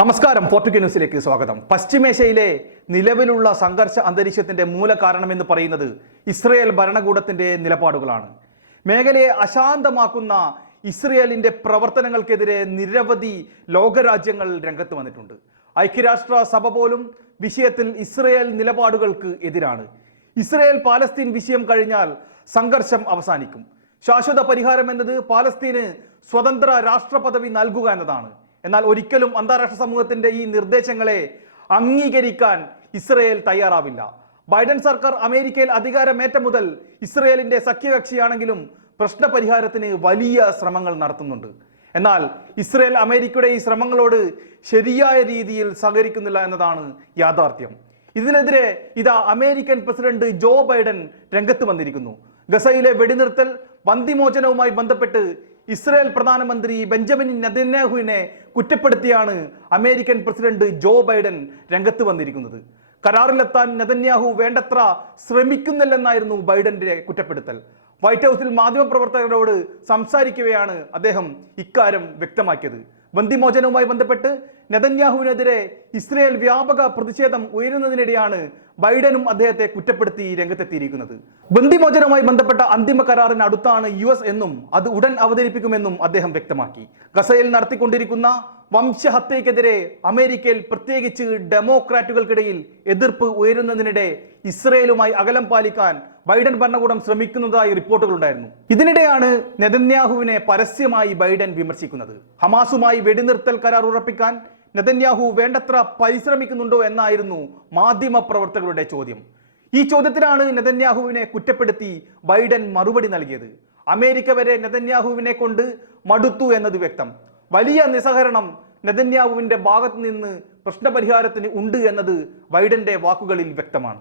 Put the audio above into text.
നമസ്കാരം പോർട്ടുഗൽ ന്യൂസിലേക്ക് സ്വാഗതം. പശ്ചിമേഷ്യയിലെ നിലവിലുള്ള സംഘർഷ അന്തരീക്ഷത്തിന്റെ മൂല കാരണമെന്ന് പറയുന്നത് ഇസ്രയേൽ ഭരണകൂടത്തിന്റെ നിലപാടുകളാണ്. മേഖലയെ അശാന്തമാക്കുന്ന ഇസ്രയേലിന്റെ പ്രവർത്തനങ്ങൾക്കെതിരെ നിരവധി ലോകരാജ്യങ്ങൾ രംഗത്ത് വന്നിട്ടുണ്ട്. ഐക്യരാഷ്ട്ര സഭ പോലും വിഷയത്തിൽ ഇസ്രയേൽ നിലപാടുകൾക്ക് എതിരാണ്. ഇസ്രയേൽ പാലസ്തീൻ വിഷയം കഴിഞ്ഞാൽ സംഘർഷം അവസാനിക്കും. ശാശ്വത പരിഹാരം എന്നത് പാലസ്തീന് സ്വതന്ത്ര രാഷ്ട്ര പദവി നൽകുക എന്നതാണ്. എന്നാൽ ഒരിക്കലും അന്താരാഷ്ട്ര സമൂഹത്തിന്റെ ഈ നിർദ്ദേശങ്ങളെ അംഗീകരിക്കാൻ ഇസ്രയേൽ തയ്യാറാവില്ല. ബൈഡൻ സർക്കാർ അമേരിക്കയിൽ അധികാരമേറ്റ മുതൽ ഇസ്രയേലിന്റെ സഖ്യകക്ഷിയാണെങ്കിലും പ്രശ്നപരിഹാരത്തിന് വലിയ ശ്രമങ്ങൾ നടത്തുന്നുണ്ട്. എന്നാൽ ഇസ്രയേൽ അമേരിക്കയുടെ ഈ ശ്രമങ്ങളോട് ശരിയായ രീതിയിൽ സഹകരിക്കുന്നില്ല എന്നതാണ് യാഥാർത്ഥ്യം. ഇതിനെതിരെ ഇതാ അമേരിക്കൻ പ്രസിഡന്റ് ജോ ബൈഡൻ രംഗത്ത് വന്നിരിക്കുന്നു. ഗസയിലെ വെടിനിർത്തൽ ബന്ദിമോചനവുമായി ബന്ധപ്പെട്ട് ഇസ്രായേൽ പ്രധാനമന്ത്രി ബെഞ്ചമിൻ നെതന്യാഹുവിനെ കുറ്റപ്പെടുത്തിയാണ് അമേരിക്കൻ പ്രസിഡന്റ് ജോ ബൈഡൻ രംഗത്ത് വന്നിരിക്കുന്നത്. കരാറിലെത്താൻ നെതന്യാഹു വേണ്ടത്ര ശ്രമിക്കുന്നില്ലെന്നായിരുന്നു ബൈഡന്റെ കുറ്റപ്പെടുത്തൽ. വൈറ്റ് ഹൗസിൽ മാധ്യമപ്രവർത്തകരോട് സംസാരിക്കവെയാണ് അദ്ദേഹം ഇക്കാര്യം വ്യക്തമാക്കിയത്. ബന്ദിമോചനവുമായി ബന്ധപ്പെട്ട് നെതന്യാഹുവിനെതിരെ ഇസ്രയേൽ വ്യാപക പ്രതിഷേധം ഉയരുന്നതിനിടെയാണ് ബൈഡനും അദ്ദേഹത്തെ കുറ്റപ്പെടുത്തി രംഗത്തെത്തിയിരിക്കുന്നത്. ബന്ദിമോചനവുമായി ബന്ധപ്പെട്ട അന്തിമ കരാറിന് അടുത്താണ് യു എസ് എന്നും അത് ഉടൻ അവതരിപ്പിക്കുമെന്നും അദ്ദേഹം വ്യക്തമാക്കി. ഗസയിൽ നടത്തിക്കൊണ്ടിരിക്കുന്ന വംശഹത്യക്കെതിരെ അമേരിക്കയിൽ പ്രത്യേകിച്ച് ഡെമോക്രാറ്റുകൾക്കിടയിൽ എതിർപ്പ് ഉയരുന്നതിനിടെ ഇസ്രയേലുമായി അകലം പാലിക്കാൻ ബൈഡൻ ഭരണകൂടം ശ്രമിക്കുന്നതായി റിപ്പോർട്ടുകളുണ്ടായിരുന്നു. ഇതിനിടെയാണ് നെതന്യാഹുവിനെ പരസ്യമായി ബൈഡൻ വിമർശിക്കുന്നത്. ഹമാസുമായി വെടിനിർത്തൽ കരാർ ഉറപ്പിക്കാൻ നെതന്യാഹു വേണ്ടത്ര പരിശ്രമിക്കുന്നുണ്ടോ എന്നായിരുന്നു മാധ്യമ പ്രവർത്തകരുടെ ചോദ്യം. ഈ ചോദ്യത്തിനാണ് നെതന്യാഹുവിനെ കുറ്റപ്പെടുത്തി ബൈഡൻ മറുപടി നൽകിയത്. അമേരിക്ക വരെ നെതന്യാഹുവിനെ കൊണ്ട് മടുത്തു എന്നത് വ്യക്തം. വലിയ നിസ്സഹരണം നെതന്യാഹുവിന്റെ ഭാഗത്ത് നിന്ന് പ്രശ്നപരിഹാരത്തിന് ഉണ്ട് എന്നത് ബൈഡന്റെ വാക്കുകളിൽ വ്യക്തമാണ്.